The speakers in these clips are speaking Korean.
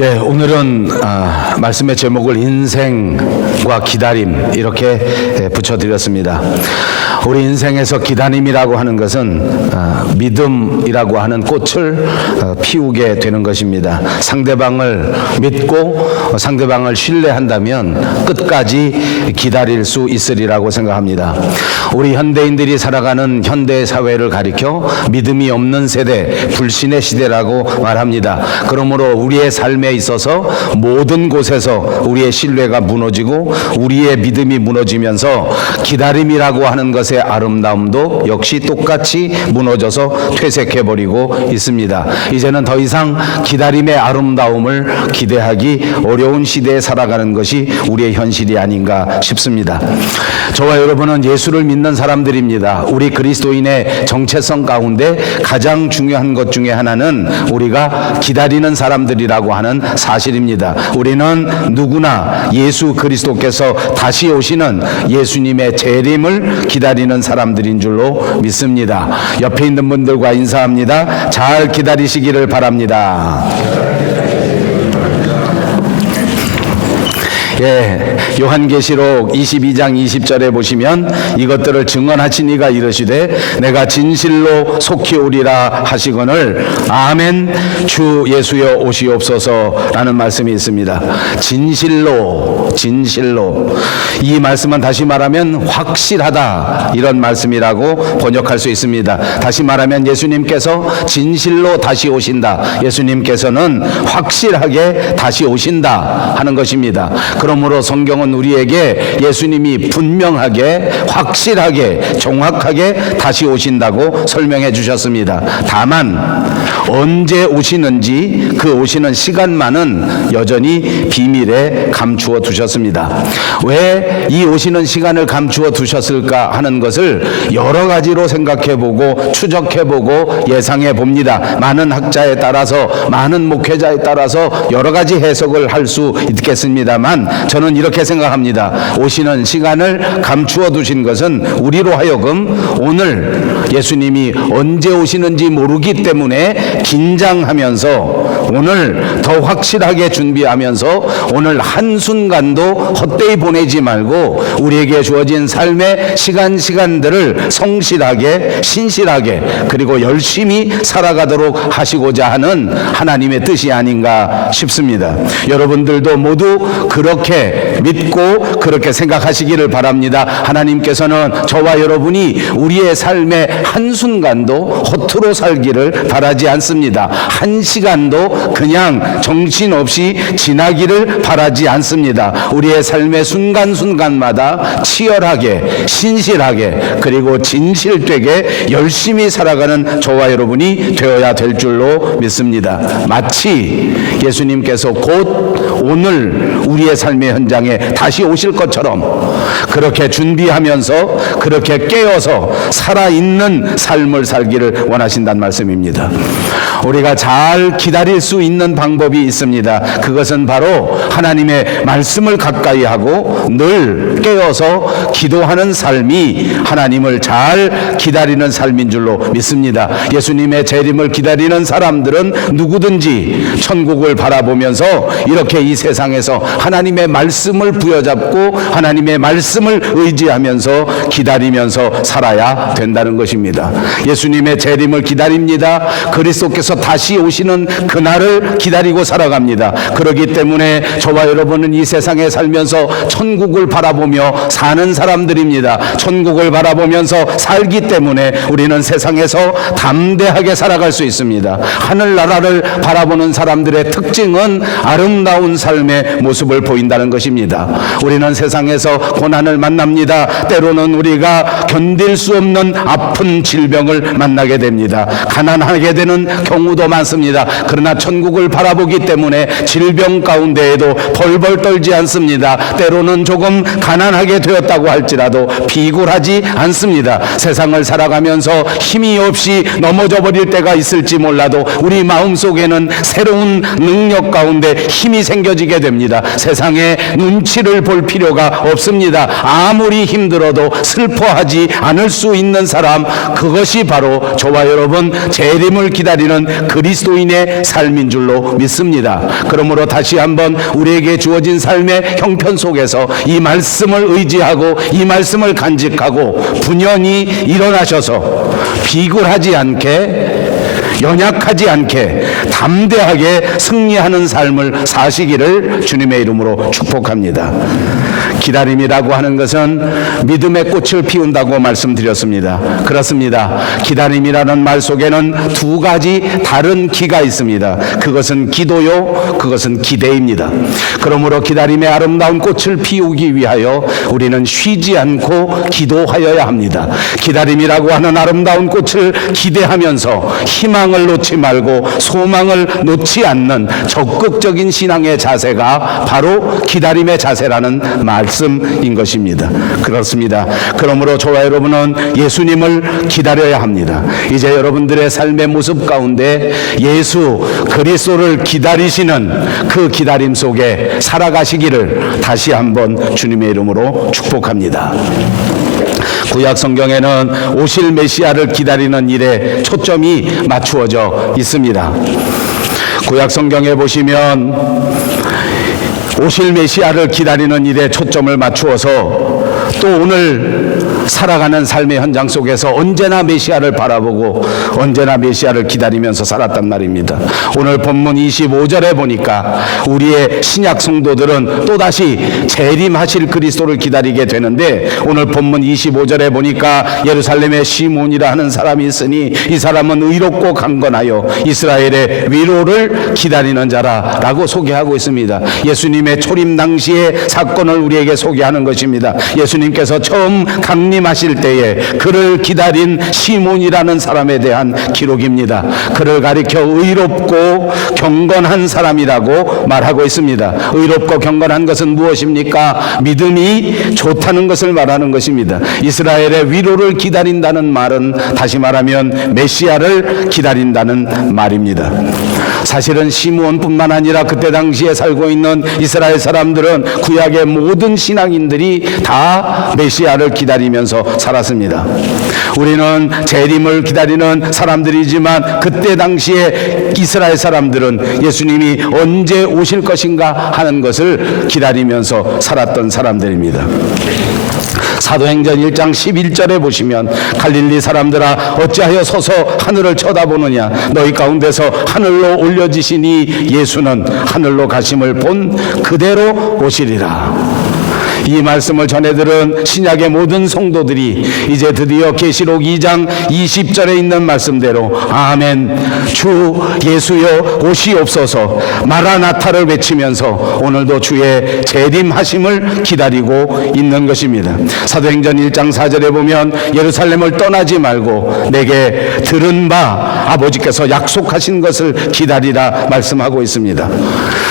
예, 오늘은 말씀의 제목을 인생과 기다림 이렇게 붙여드렸습니다. 우리 인생에서 기다림이라고 하는 것은 믿음이라고 하는 꽃을 피우게 되는 것입니다. 상대방을 믿고 상대방을 신뢰한다면 끝까지 기다릴 수 있으리라고 생각합니다. 우리 현대인들이 살아가는 현대 사회를 가리켜 믿음이 없는 세대, 불신의 시대라고 말합니다. 그러므로 우리의 삶에 있어서 모든 곳에서 우리의 신뢰가 무너지고 우리의 믿음이 무너지면서 기다림이라고 하는 것의 아름다움도 역시 똑같이 무너져서 퇴색해버리고 있습니다. 이제는 더 이상 기다림의 아름다움을 기대하기 어려운 시대에 살아가는 것이 우리의 현실이 아닌가 싶습니다. 저와 여러분은 예수를 믿는 사람들입니다. 우리 그리스도인의 정체성 가운데 가장 중요한 것 중에 하나는 우리가 기다리는 사람들이라고 하는 사실입니다. 우리는 누구나 예수 그리스도께서 다시 오시는 예수님의 재림을 기다리는 사람들인 줄로 믿습니다. 옆에 있는 분들과 인사합니다. 잘 기다리시기를 바랍니다. 예, 요한계시록 22장 20절에 보시면 이것들을 증언하신 이가 이르시되 내가 진실로 속히 오리라 하시거늘 아멘 주 예수여 오시옵소서 라는 말씀이 있습니다. 진실로 이 말씀은 다시 말하면 확실하다 이런 말씀이라고 번역할 수 있습니다. 다시 말하면 예수님께서 진실로 다시 오신다. 예수님께서는 확실하게 다시 오신다 하는 것입니다. 그러므로 성경은 우리에게 예수님이 분명하게 확실하게 정확하게 다시 오신다고 설명해 주셨습니다. 다만 언제 오시는지 그 오시는 시간만은 여전히 비밀에 감추어 두셨습니다. 왜 이 오시는 시간을 감추어 두셨을까 하는 것을 여러 가지로 생각해 보고 추적해 보고 예상해 봅니다. 많은 학자에 따라서 많은 목회자에 따라서 여러 가지 해석을 할 수 있겠습니다만 저는 이렇게 생각합니다. 오시는 시간을 감추어 두신 것은 우리로 하여금 오늘 예수님이 언제 오시는지 모르기 때문에 긴장하면서 오늘 더 확실하게 준비하면서 오늘 한순간도 헛되이 보내지 말고 우리에게 주어진 삶의 시간들을 성실하게 신실하게 그리고 열심히 살아가도록 하시고자 하는 하나님의 뜻이 아닌가 싶습니다. 여러분들도 모두 그렇게 믿고 그렇게 생각하시기를 바랍니다. 하나님께서는 저와 여러분이 우리의 삶의 한순간도 허투루 살기를 바라지 않습니다. 한 시간도 그냥 정신없이 지나기를 바라지 않습니다. 우리의 삶의 순간순간마다 치열하게 신실하게 그리고 진실되게 열심히 살아가는 저와 여러분이 되어야 될 줄로 믿습니다. 마치 예수님께서 곧 오늘 우리의 삶의 현장에 다시 오실 것처럼 그렇게 준비하면서 그렇게 깨어서 살아있는 삶을 살기를 원하신다는 말씀입니다. 우리가 잘 기다릴 수 있는 방법이 있습니다. 그것은 바로 하나님의 말씀을 가까이 하고 늘 깨어서 기도하는 삶이 하나님을 잘 기다리는 삶인 줄로 믿습니다. 예수님의 재림을 기다리는 사람들은 누구든지 천국을 바라보면서 이렇게 이 세상에서 하나님의 말씀을 부여잡고 하나님의 말씀을 의지하면서 기다리면서 살아야 된다는 것입니다. 예수님의 재림을 기다립니다. 그리스도께서 다시 오시는 그날을 기다리고 살아갑니다. 그렇기 때문에 저와 여러분은 이 세상에 살면서 천국을 바라보며 사는 사람들입니다. 천국을 바라보면서 살기 때문에 우리는 세상에서 담대하게 살아갈 수 있습니다. 하늘나라를 바라보는 사람들의 특징은 아름다운 삶의 모습을 보인다는 것입니다. 우리는 세상에서 고난을 만납니다. 때로는 우리가 견딜 수 없는 아픈 질병을 만나게 됩니다. 가난하게 되는 경우도 많습니다. 그러나 천국을 바라보기 때문에 질병 가운데에도 벌벌 떨지 않습니다. 때로는 조금 가난하게 되었다고 할지라도 비굴하지 않습니다. 세상을 살아가면서 힘이 없이 넘어져 버릴 때가 있을지 몰라도 우리 마음속에는 새로운 능력 가운데 힘이 생겨지게 됩니다. 세상에 눈치를 볼 필요가 없습니다. 아무리 힘들어도 슬퍼하지 않을 수 있는 사람, 그것이 바로 저와 여러분 재림을 기다리는 기다리는 그리스도인의 삶인 줄로 믿습니다. 그러므로 다시 한번 우리에게 주어진 삶의 형편 속에서 이 말씀을 의지하고 이 말씀을 간직하고 분연히 일어나셔서 비굴하지 않게, 연약하지 않게 담대하게 승리하는 삶을 사시기를 주님의 이름으로 축복합니다. 기다림이라고 하는 것은 믿음의 꽃을 피운다고 말씀드렸습니다. 그렇습니다. 기다림이라는 말 속에는 두 가지 다른 기가 있습니다. 그것은 기도요, 그것은 기대입니다. 그러므로 기다림의 아름다운 꽃을 피우기 위하여 우리는 쉬지 않고 기도하여야 합니다. 기다림이라고 하는 아름다운 꽃을 기대하면서 희망을 놓지 말고 소망을 놓지 않는 적극적인 신앙의 자세가 바로 기다림의 자세라는 말씀인 것입니다. 그렇습니다. 그러므로 저와 여러분은 예수님을 기다려야 합니다. 이제 여러분들의 삶의 모습 가운데 예수 그리스도를 기다리시는 그 기다림 속에 살아가시기를 다시 한번 주님의 이름으로 축복합니다. 구약 성경에는 오실 메시아를 기다리는 일에 초점이 맞추어져 있습니다. 구약 성경에 보시면 오실 메시아를 기다리는 일에 초점을 맞추어서 또 오늘 살아가는 삶의 현장 속에서 언제나 메시아를 바라보고 언제나 메시아를 기다리면서 살았단 말입니다. 오늘 본문 25절에 보니까 우리의 신약 성도들은 또다시 재림하실 그리스도를 기다리게 되는데, 오늘 본문 25절에 보니까 예루살렘에 시몬이라 하는 사람이 있으니 이 사람은 의롭고 강건하여 이스라엘의 위로를 기다리는 자라라고 소개하고 있습니다. 예수님의 초림 당시의 사건을 우리에게 소개하는 것입니다. 예수님께서 처음 강림하실 때에 그를 기다린 시몬이라는 사람에 대한 기록입니다. 그를 가리켜 의롭고 경건한 사람이라고 말하고 있습니다. 의롭고 경건한 것은 무엇입니까? 믿음이 좋다는 것을 말하는 것입니다. 이스라엘의 위로를 기다린다는 말은 다시 말하면 메시아를 기다린다는 말입니다. 사실은 시므온뿐만 아니라 그때 당시에 살고 있는 이스라엘 사람들은 구약의 모든 신앙인들이 다 메시아를 기다리면서 살았습니다. 우리는 재림을 기다리는 사람들이지만 그때 당시에 이스라엘 사람들은 예수님이 언제 오실 것인가 하는 것을 기다리면서 살았던 사람들입니다. 사도행전 1장 11절에 보시면 갈릴리 사람들아 어찌하여 서서 하늘을 쳐다보느냐, 너희 가운데서 하늘로 올려지시니 예수는 하늘로 가심을 본 그대로 오시리라. 이 말씀을 전해들은 신약의 모든 성도들이 이제 드디어 계시록 2장 20절에 있는 말씀대로 아멘, 주 예수여 오시옵소서, 마라나타를 외치면서 오늘도 주의 재림하심을 기다리고 있는 것입니다. 사도행전 1장 4절에 보면 예루살렘을 떠나지 말고 내게 들은 바 아버지께서 약속하신 것을 기다리라 말씀하고 있습니다.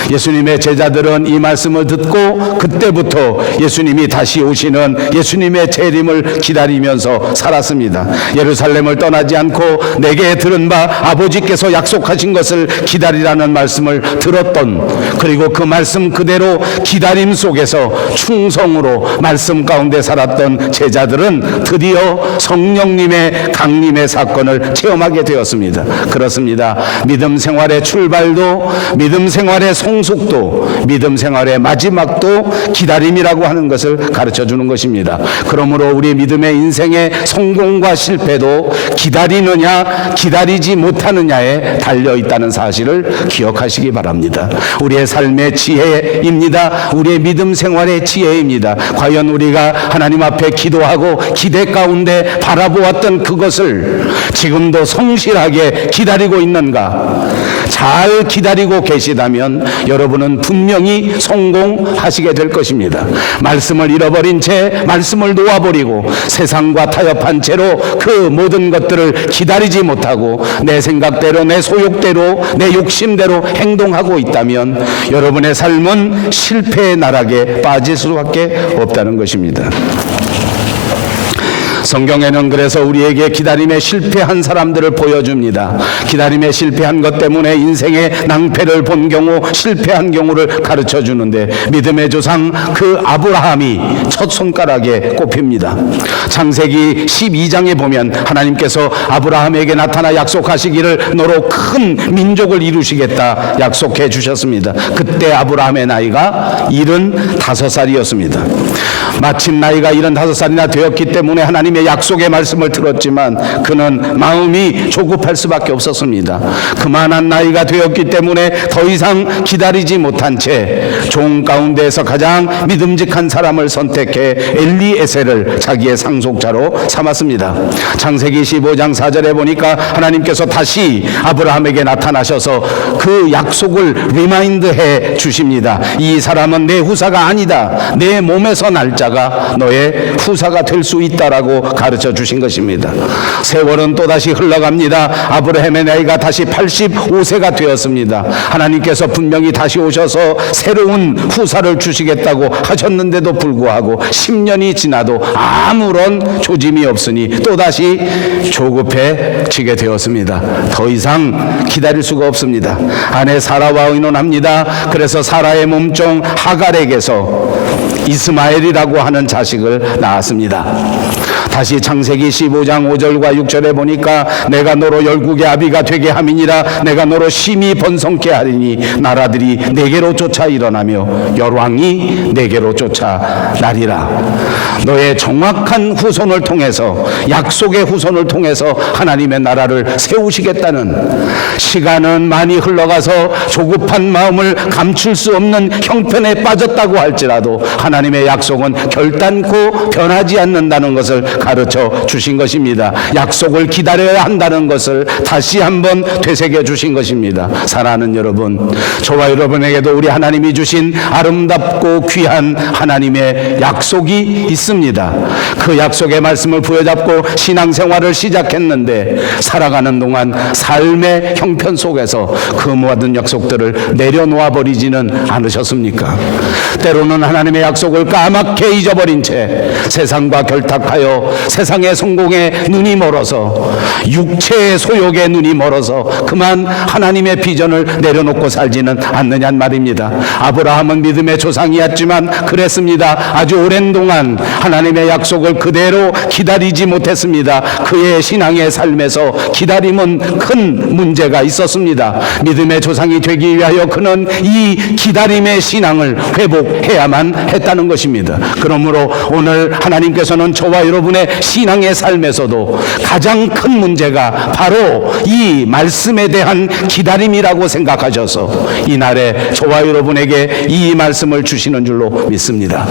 예수님의 제자들은 이 말씀을 듣고 그때부터 예수님이 다시 오시는 예수님의 재림을 기다리면서 살았습니다. 예루살렘을 떠나지 않고 내게 들은 바 아버지께서 약속하신 것을 기다리라는 말씀을 들었던, 그리고 그 말씀 그대로 기다림 속에서 충성으로 말씀 가운데 살았던 제자들은 드디어 성령님의 강림의 사건을 체험하게 되었습니다. 그렇습니다. 믿음 생활의 출발도, 믿음 생활의 성숙도, 믿음 생활의 마지막도 기다림이라고 하는 것을 가르쳐 주는 것입니다. 그러므로 우리 믿음의 인생의 성공과 실패도 기다리느냐 기다리지 못하느냐에 달려 있다는 사실을 기억하시기 바랍니다. 우리의 삶의 지혜입니다. 우리의 믿음 생활의 지혜입니다. 과연 우리가 하나님 앞에 기도하고 기대 가운데 바라보았던 그것을 지금도 성실하게 기다리고 있는가? 잘 기다리고 계시다면 여러분은 분명히 성공하시게 될 것입니다. 말씀을 잃어버린 채, 말씀을 놓아버리고 세상과 타협한 채로 그 모든 것들을 기다리지 못하고 내 생각대로, 내 소욕대로, 내 욕심대로 행동하고 있다면 여러분의 삶은 실패의 나락에 빠질 수밖에 없다는 것입니다. 성경에는 그래서 우리에게 기다림에 실패한 사람들을 보여줍니다. 기다림에 실패한 것 때문에 인생의 낭패를 본 경우, 실패한 경우를 가르쳐 주는데 믿음의 조상 그 아브라함이 첫 손가락에 꼽힙니다. 창세기 12장에 보면 하나님께서 아브라함에게 나타나 약속하시기를 너로 큰 민족을 이루시겠다 약속해 주셨습니다. 그때 아브라함의 나이가 75살이었습니다. 마침 나이가 75살이나 되었기 때문에 하나님의 약속의 말씀을 들었지만 그는 마음이 조급할 수밖에 없었습니다. 그만한 나이가 되었기 때문에 더 이상 기다리지 못한 채 종 가운데에서 가장 믿음직한 사람을 선택해 엘리에셀을 자기의 상속자로 삼았습니다. 창세기 15장 4절에 보니까 하나님께서 다시 아브라함에게 나타나셔서 그 약속을 리마인드해 주십니다. 이 사람은 내 후사가 아니다. 내 몸에서 날 자가 너의 후사가 될 수 있다라고 가르쳐 주신 것입니다. 세월은 또다시 흘러갑니다. 아브라함의 나이가 다시 85세가 되었습니다. 하나님께서 분명히 다시 오셔서 새로운 후사를 주시겠다고 하셨는데도 불구하고 10년이 지나도 아무런 조짐이 없으니 또다시 조급해지게 되었습니다. 더 이상 기다릴 수가 없습니다. 아내 사라와 의논합니다. 그래서 사라의 몸종 하갈에게서 이스마엘이라고 하는 자식을 낳았습니다. 다시 창세기 15장 5절과 6절에 보니까 내가 너로 열국의 아비가 되게 함이니라. 내가 너로 심히 번성케 하리니 나라들이 내게로 쫓아 일어나며 열왕이 내게로 쫓아 나리라. 너의 정확한 후손을 통해서, 약속의 후손을 통해서 하나님의 나라를 세우시겠다는, 시간은 많이 흘러가서 조급한 마음을 감출 수 없는 형편에 빠졌다고 할지라도 하나님의 약속은 결단코 변하지 않는다는 것을 가르쳐 주신 것입니다. 약속을 기다려야 한다는 것을 다시 한번 되새겨 주신 것입니다. 사랑하는 여러분, 저와 여러분에게도 우리 하나님이 주신 아름답고 귀한 하나님의 약속이 있습니다. 그 약속의 말씀을 부여잡고 신앙생활을 시작했는데 살아가는 동안 삶의 형편 속에서 그 모든 약속들을 내려놓아 버리지는 않으셨습니까? 때로는 하나님의 약속을 까맣게 잊어버린 채 세상과 결탁하여 세상의 성공에 눈이 멀어서, 육체의 소욕에 눈이 멀어서 그만 하나님의 비전을 내려놓고 살지는 않느냐는 말입니다. 아브라함은 믿음의 조상이었지만 그랬습니다. 아주 오랜 동안 하나님의 약속을 그대로 기다리지 못했습니다. 그의 신앙의 삶에서 기다림은 큰 문제가 있었습니다. 믿음의 조상이 되기 위하여 그는 이 기다림의 신앙을 회복해야만 했다는 것입니다. 그러므로 오늘 하나님께서는 저와 여러분의 신앙의 삶에서도 가장 큰 문제가 바로 이 말씀에 대한 기다림이라고 생각하셔서 이날에 저와 여러분에게 이 말씀을 주시는 줄로 믿습니다.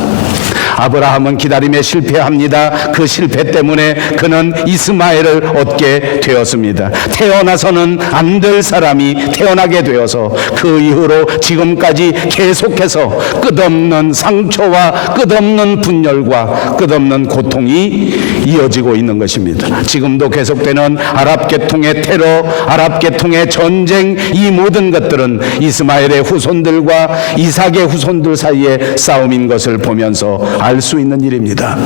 아브라함은 기다림에 실패합니다. 그 실패 때문에 그는 이스마엘을 얻게 되었습니다. 태어나서는 안 될 사람이 태어나게 되어서 그 이후로 지금까지 계속해서 끝없는 상처와 끝없는 분열과 끝없는 고통이 이어지고 있는 것입니다. 지금도 계속되는 아랍 계통의 테러, 아랍 계통의 전쟁, 이 모든 것들은 이스마엘의 후손들과 이삭의 후손들 사이의 싸움인 것을 보면서 알 수 있는 일입니다.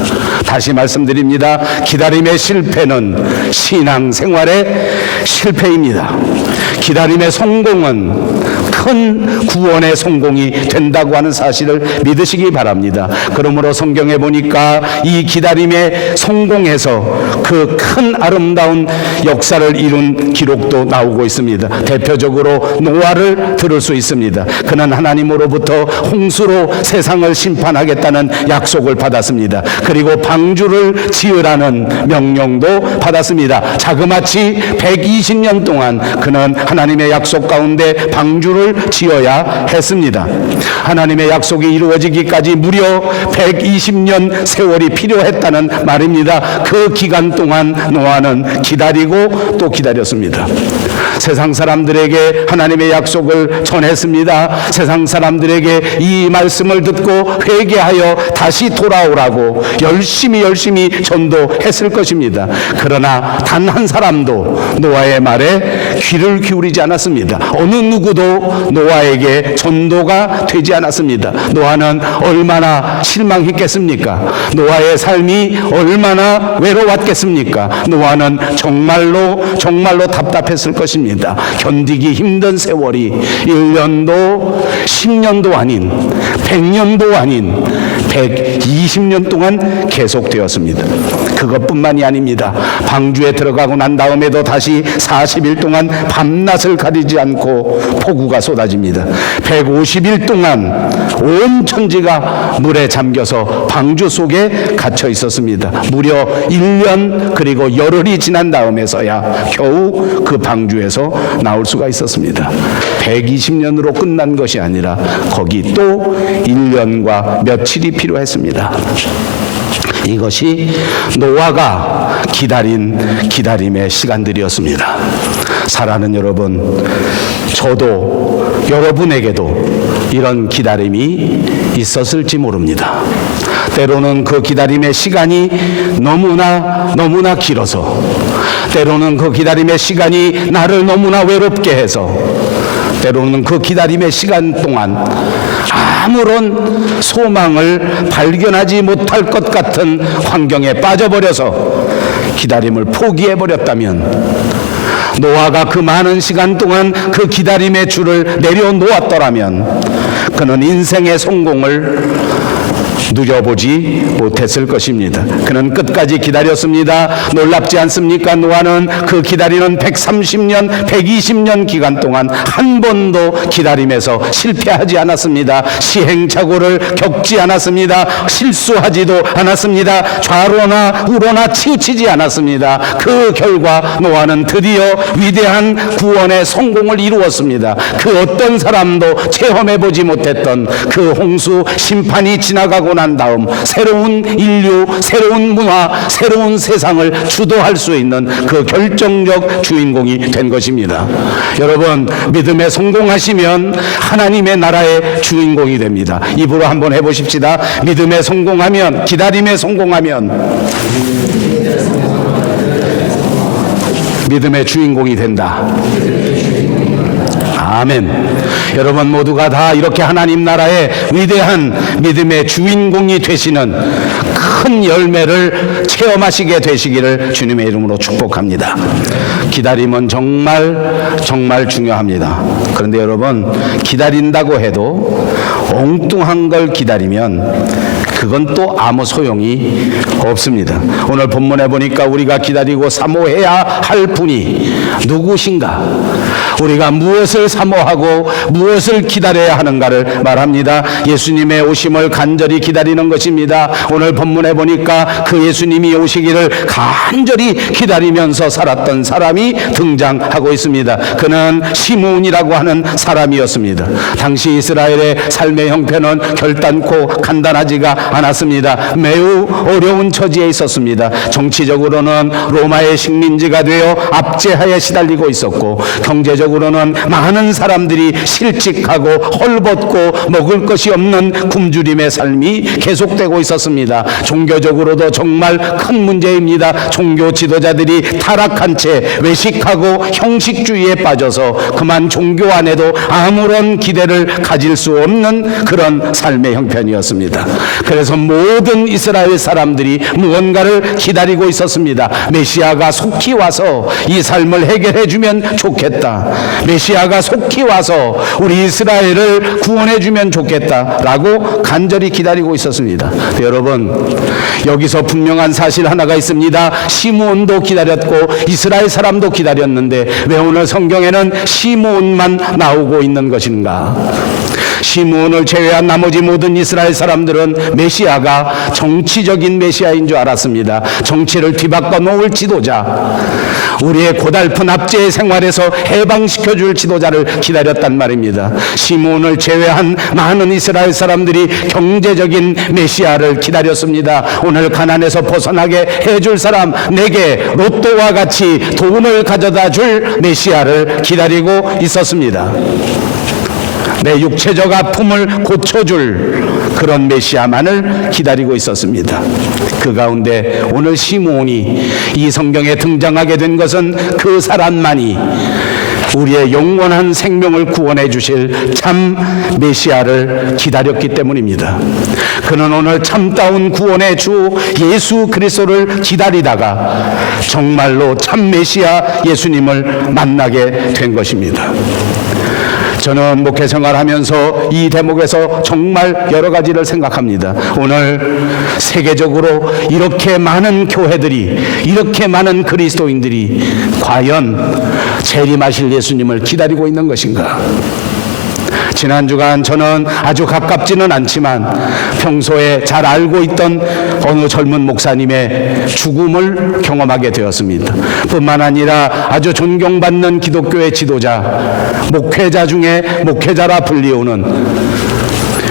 다시 말씀드립니다. 기다림의 실패는 신앙생활의 실패입니다. 기다림의 성공은 큰 구원의 성공이 된다고 하는 사실을 믿으시기 바랍니다. 그러므로 성경에 보니까 이 기다림의 성공에서 그 큰 아름다운 역사를 이룬 기록도 나오고 있습니다. 대표적으로 노아를 들을 수 있습니다. 그는 하나님으로부터 홍수로 세상을 심판하겠다는 약속을 받았습니다. 그리고 방주를 지으라는 명령도 받았습니다. 자그마치 120년 동안 그는 하나님의 약속 가운데 방주를 지어야 했습니다. 하나님의 약속이 이루어지기까지 무려 120년 세월이 필요했다는 말입니다. 그 기간 동안 노아는 기다리고 또 기다렸습니다. 세상 사람들에게 하나님의 약속을 전했습니다. 세상 사람들에게 이 말씀을 듣고 회개하여 다시 돌아오라고 열심히 전도했을 것입니다. 그러나 단 한 사람도 노아의 말에 귀를 기울이지 않았습니다. 어느 누구도 노아에게 전도가 되지 않았습니다. 노아는 얼마나 실망했겠습니까? 노아의 삶이 얼마나 외로웠겠습니까? 노아는 정말로 답답했을 것입니다. 견디기 힘든 세월이 1년도 10년도 아닌 100년도 아닌 120년 동안 계속되었습니다. 그것뿐만이 아닙니다. 방주에 들어가고 난 다음에도 다시 40일 동안 밤낮을 가리지 않고 폭우가 쏟아집니다. 150일 동안 온 천지가 물에 잠겨서 방주 속에 갇혀 있었습니다. 무려 1년 그리고 열흘이 지난 다음에서야 겨우 그 방주에서 나올 수가 있었습니다. 120년으로 끝난 것이 아니라 거기 또 1년과 며칠이 필요했습니다. 이것이 노아가 기다린 기다림의 시간들이었습니다. 사랑하는 여러분, 저도 여러분에게도 이런 기다림이 있었을지 모릅니다. 때로는 그 기다림의 시간이 너무나 길어서, 때로는 그 기다림의 시간이 나를 너무나 외롭게 해서, 때로는 그 기다림의 시간 동안 아무런 소망을 발견하지 못할 것 같은 환경에 빠져버려서 기다림을 포기해버렸다면, 노아가 그 많은 시간 동안 그 기다림의 줄을 내려놓았더라면 그는 인생의 성공을 누려보지 못했을 것입니다. 그는 끝까지 기다렸습니다. 놀랍지 않습니까? 노아는 그 기다리는 130년, 120년 기간 동안 한 번도 기다림에서 실패하지 않았습니다. 시행착오를 겪지 않았습니다. 실수하지도 않았습니다. 좌로나 우로나 치우치지 않았습니다. 그 결과 노아는 드디어 위대한 구원의 성공을 이루었습니다. 그 어떤 사람도 체험해보지 못했던 그 홍수 심판이 지나가고 난 다음 새로운 인류, 새로운 문화, 새로운 세상을 주도할 수 있는 그 결정적 주인공이 된 것입니다. 여러분, 믿음에 성공하시면 하나님의 나라의 주인공이 됩니다. 입으로 한번 해보십시다. 믿음에 성공하면, 기다림에 성공하면 믿음의 주인공이 된다. 아멘. 여러분 모두가 다 이렇게 하나님 나라의 위대한 믿음의 주인공이 되시는 큰 열매를 체험하시게 되시기를 주님의 이름으로 축복합니다. 기다림은 정말 중요합니다. 그런데 여러분, 기다린다고 해도 엉뚱한 걸 기다리면 그건 또 아무 소용이 없습니다. 오늘 본문에 보니까 우리가 기다리고 사모해야 할 분이 누구신가? 우리가 무엇을 사모하고 무엇을 기다려야 하는가를 말합니다. 예수님의 오심을 간절히 기다리는 것입니다. 오늘 본문에 보니까 그 예수님이 오시기를 간절히 기다리면서 살았던 사람이 등장하고 있습니다. 그는 시므온이라고 하는 사람이었습니다. 당시 이스라엘의 삶의 형편은 결단코 간단하지가 않았습니다. 매우 어려운 처지에 있었습니다. 정치적으로는 로마의 식민지가 되어 압제하에 시달리고 있었고, 경제적으로는 많은 사람들이 실직하고 헐벗고 먹을 것이 없는 굶주림의 삶이 계속되고 있었습니다. 종교적으로도 정말 큰 문제입니다. 종교 지도자들이 타락한 채 외식하고 형식주의에 빠져서 그만 종교 안에도 아무런 기대를 가질 수 없는 그런 삶의 형편이었습니다. 그래서 모든 이스라엘 사람들이 무언가를 기다리고 있었습니다. 메시아가 속히 와서 이 삶을 해결해 주면 좋겠다. 메시아가 속히 와서 우리 이스라엘을 구원해 주면 좋겠다라고 간절히 기다리고 있었습니다. 여러분, 여기서 분명한 사실 하나가 있습니다. 시므온도 기다렸고 이스라엘 사람도 기다렸는데 왜 오늘 성경에는 시므온만 나오고 있는 것인가? 시므온을 제외한 나머지 모든 이스라엘 사람들은 메시아가 정치적인 메시아인 줄 알았습니다. 정치를 뒤바꿔 놓을 지도자, 우리의 고달픈 압제의 생활에서 해방시켜줄 지도자를 기다렸단 말입니다. 시므온을 제외한 많은 이스라엘 사람들이 경제적인 메시아를 기다렸습니다. 오늘 가난에서 벗어나게 해줄 사람, 내게 로또와 같이 돈을 가져다 줄 메시아를 기다리고 있었습니다. 내 육체적 아픔을 고쳐줄 그런 메시아만을 기다리고 있었습니다. 그 가운데 오늘 시므온이 이 성경에 등장하게 된 것은 그 사람만이 우리의 영원한 생명을 구원해 주실 참 메시아를 기다렸기 때문입니다. 그는 오늘 참다운 구원의 주 예수 그리스도를 기다리다가 정말로 참 메시아 예수님을 만나게 된 것입니다. 저는 목회 생활하면서 이 대목에서 정말 여러 가지를 생각합니다. 오늘 세계적으로 이렇게 많은 교회들이, 이렇게 많은 그리스도인들이 과연 재림하실 예수님을 기다리고 있는 것인가? 지난 주간 저는 아주 가깝지는 않지만 평소에 잘 알고 있던 어느 젊은 목사님의 죽음을 경험하게 되었습니다. 뿐만 아니라 아주 존경받는 기독교의 지도자, 목회자 중에 목회자라 불리우는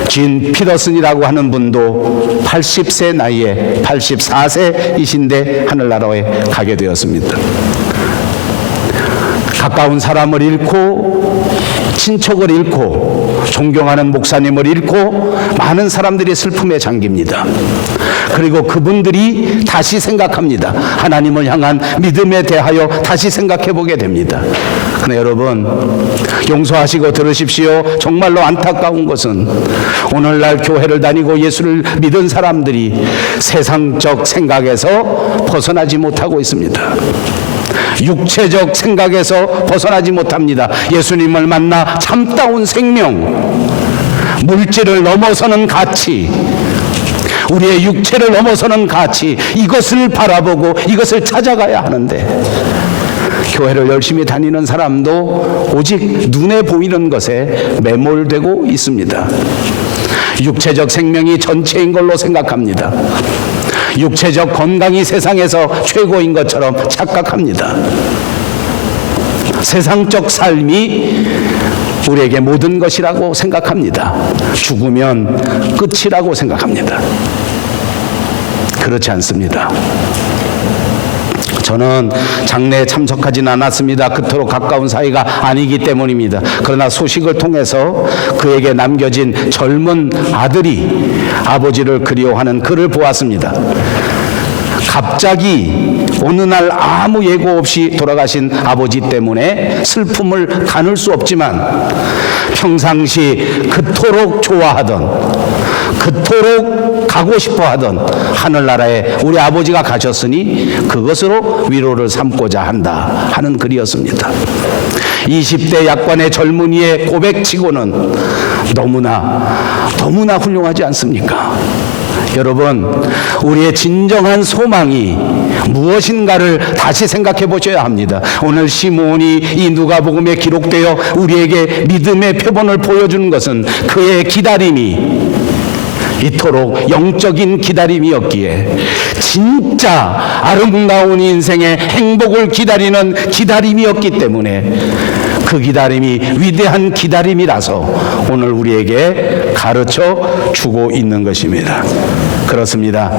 진 피터슨이라고 하는 분도 80세 나이에 84세이신데 하늘나라에 가게 되었습니다. 가까운 사람을 잃고 친척을 잃고 존경하는 목사님을 잃고 많은 사람들이 슬픔에 잠깁니다. 그리고 그분들이 다시 생각합니다. 하나님을 향한 믿음에 대하여 다시 생각해 보게 됩니다. 그런데 여러분, 용서하시고 들으십시오. 정말로 안타까운 것은 오늘날 교회를 다니고 예수를 믿은 사람들이 세상적 생각에서 벗어나지 못하고 있습니다. 육체적 생각에서 벗어나지 못합니다. 예수님을 만나 참다운 생명, 물질을 넘어서는 가치, 우리의 육체를 넘어서는 가치, 이것을 바라보고 이것을 찾아가야 하는데 교회를 열심히 다니는 사람도 오직 눈에 보이는 것에 매몰되고 있습니다. 육체적 생명이 전체인 걸로 생각합니다. 육체적 건강이 세상에서 최고인 것처럼 착각합니다. 세상적 삶이 우리에게 모든 것이라고 생각합니다. 죽으면 끝이라고 생각합니다. 그렇지 않습니다. 저는 장례에 참석하지는 않았습니다. 그토록 가까운 사이가 아니기 때문입니다. 그러나 소식을 통해서 그에게 남겨진 젊은 아들이 아버지를 그리워하는 글을 보았습니다. 갑자기 어느 날 아무 예고 없이 돌아가신 아버지 때문에 슬픔을 가눌 수 없지만 평상시 그토록 좋아하던, 그토록 가고 싶어하던 하늘나라에 우리 아버지가 가셨으니 그것으로 위로를 삼고자 한다 하는 글이었습니다. 20대 약관의 젊은이의 고백치고는 너무나 훌륭하지 않습니까? 여러분, 우리의 진정한 소망이 무엇인가를 다시 생각해 보셔야 합니다. 오늘 시므온이 이 누가복음에 기록되어 우리에게 믿음의 표본을 보여주는 것은 그의 기다림이 이토록 영적인 기다림이었기에 진짜 아름다운 인생의 행복을 기다리는 기다림이었기 때문에 그 기다림이 위대한 기다림이라서 오늘 우리에게 가르쳐 주고 있는 것입니다. 그렇습니다.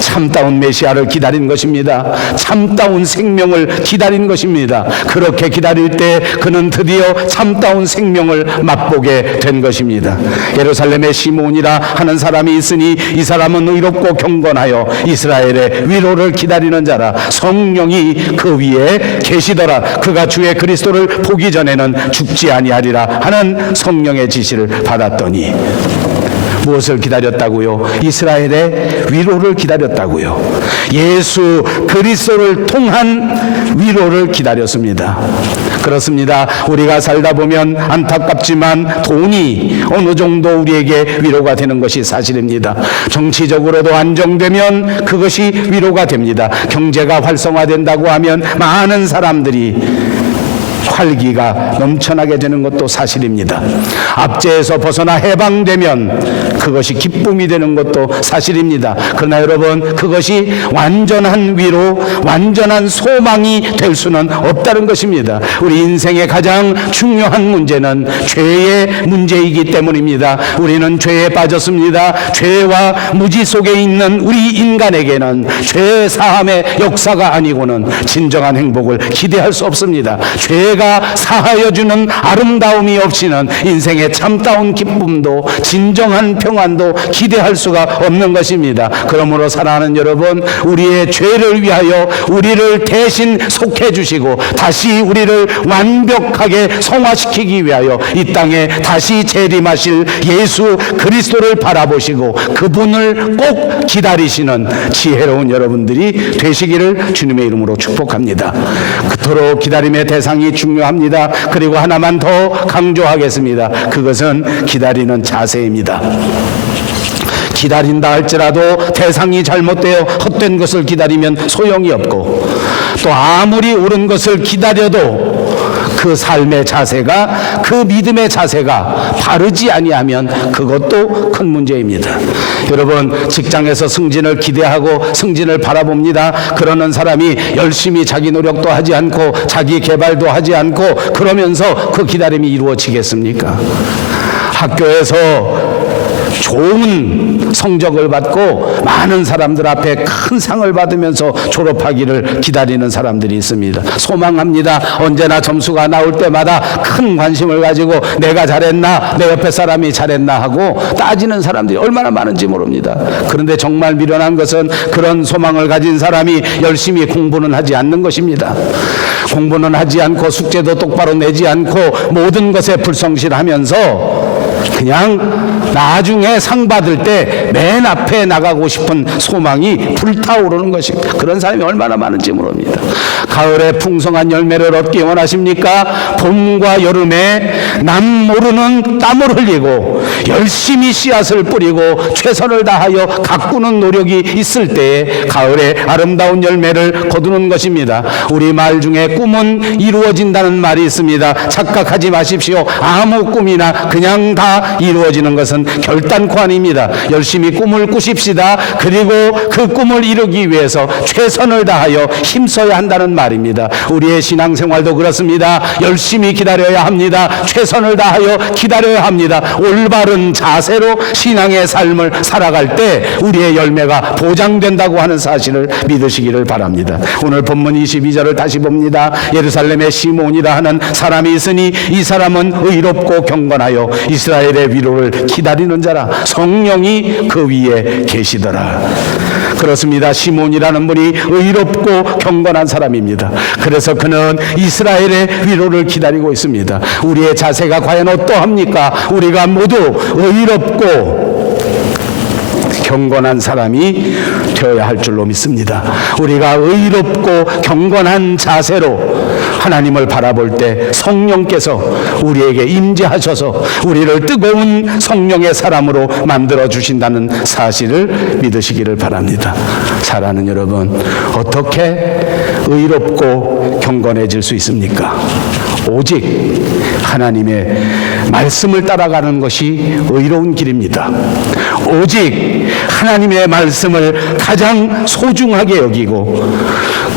참다운 메시아를 기다린 것입니다. 참다운 생명을 기다린 것입니다. 그렇게 기다릴 때 그는 드디어 참다운 생명을 맛보게 된 것입니다. 예루살렘에 시므온이라 하는 사람이 있으니 이 사람은 의롭고 경건하여 이스라엘의 위로를 기다리는 자라. 성령이 그 위에 계시더라. 그가 주의 그리스도를 보기 전에는 죽지 아니하리라 하는 성령의 지시를 받았더니 무엇을 기다렸다고요? 이스라엘의 위로를 기다렸다고요. 예수 그리스도를 통한 위로를 기다렸습니다. 그렇습니다. 우리가 살다 보면 안타깝지만 돈이 어느 정도 우리에게 위로가 되는 것이 사실입니다. 정치적으로도 안정되면 그것이 위로가 됩니다. 경제가 활성화된다고 하면 많은 사람들이 활기가 넘쳐나게 되는 것도 사실입니다. 압제에서 벗어나 해방되면 그것이 기쁨이 되는 것도 사실입니다. 그러나 여러분, 그것이 완전한 위로, 완전한 소망이 될 수는 없다는 것입니다. 우리 인생의 가장 중요한 문제는 죄의 문제이기 때문입니다. 우리는 죄에 빠졌습니다. 죄와 무지 속에 있는 우리 인간에게는 죄 사함의 역사가 아니고는 진정한 행복을 기대할 수 없습니다. 죄 죄가 사하여 주는 아름다움이 없이는 인생의 참다운 기쁨도 진정한 평안도 기대할 수가 없는 것입니다. 그러므로 사랑하는 여러분, 우리의 죄를 위하여 우리를 대신 속해 주시고 다시 우리를 완벽하게 성화시키기 위하여 이 땅에 다시 재림하실 예수 그리스도를 바라보시고 그분을 꼭 기다리시는 지혜로운 여러분들이 되시기를 주님의 이름으로 축복합니다. 그토록 기다림의 대상이 중요합니다. 그리고 하나만 더 강조하겠습니다. 그것은 기다리는 자세입니다. 기다린다 할지라도 대상이 잘못되어 헛된 것을 기다리면 소용이 없고, 또 아무리 옳은 것을 기다려도 그 삶의 자세가, 그 믿음의 자세가 바르지 아니하면 그것도 큰 문제입니다. 여러분, 직장에서 승진을 기대하고 승진을 바라봅니다. 그러는 사람이 열심히 자기 노력도 하지 않고 자기 개발도 하지 않고 그러면서 그 기다림이 이루어지겠습니까? 학교에서 좋은 성적을 받고 많은 사람들 앞에 큰 상을 받으면서 졸업하기를 기다리는 사람들이 있습니다. 소망합니다. 언제나 점수가 나올 때마다 큰 관심을 가지고 내가 잘했나, 내 옆에 사람이 잘했나 하고 따지는 사람들이 얼마나 많은지 모릅니다. 그런데 정말 미련한 것은 그런 소망을 가진 사람이 열심히 공부는 하지 않는 것입니다. 공부는 하지 않고 숙제도 똑바로 내지 않고 모든 것에 불성실하면서 그냥 나중에 상 받을 때 맨 앞에 나가고 싶은 소망이 불타오르는 것입니다. 그런 사람이 얼마나 많은지 모릅니다. 가을에 풍성한 열매를 얻기 원하십니까? 봄과 여름에 남 모르는 땀을 흘리고 열심히 씨앗을 뿌리고 최선을 다하여 가꾸는 노력이 있을 때에 가을에 아름다운 열매를 거두는 것입니다. 우리 말 중에 꿈은 이루어진다는 말이 있습니다. 착각하지 마십시오. 아무 꿈이나 그냥 다 이루어지는 것은 결단코 아닙니다. 열심히 꿈을 꾸십시다. 그리고 그 꿈을 이루기 위해서 최선을 다하여 힘써야 한다는 말입니다. 우리의 신앙생활도 그렇습니다. 열심히 기다려야 합니다. 최선을 다하여 기다려야 합니다. 올바른 자세로 신앙의 삶을 살아갈 때 우리의 열매가 보장된다고 하는 사실을 믿으시기를 바랍니다. 오늘 본문 22절을 다시 봅니다. 예루살렘에 시몬이라 하는 사람이 있으니 이 사람은 의롭고 경건하여 이스라엘의 위로를 기다리는 자라. 성령이 그 위에 계시더라. 그렇습니다. 시몬이라는 분이 의롭고 경건한 사람입니다. 그래서 그는 이스라엘의 위로를 기다리고 있습니다. 우리의 자세가 과연 어떠합니까? 우리가 모두 의롭고 경건한 사람이 되어야 할 줄로 믿습니다. 우리가 의롭고 경건한 자세로 하나님을 바라볼 때 성령께서 우리에게 임재하셔서 우리를 뜨거운 성령의 사람으로 만들어 주신다는 사실을 믿으시기를 바랍니다. 사랑하는 여러분, 어떻게 의롭고 경건해질 수 있습니까? 오직 하나님의 말씀을 따라가는 것이 의로운 길입니다. 오직 하나님의 말씀을 가장 소중하게 여기고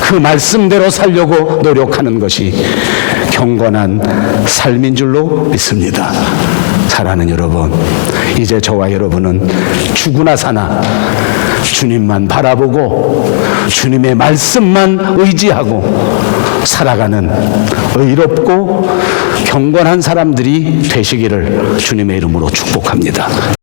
그 말씀대로 살려고 노력하는 것이 경건한 삶인 줄로 믿습니다. 사랑하는 여러분, 이제 저와 여러분은 죽으나 사나 주님만 바라보고 주님의 말씀만 의지하고 살아가는 의롭고 경건한 사람들이 되시기를 주님의 이름으로 축복합니다.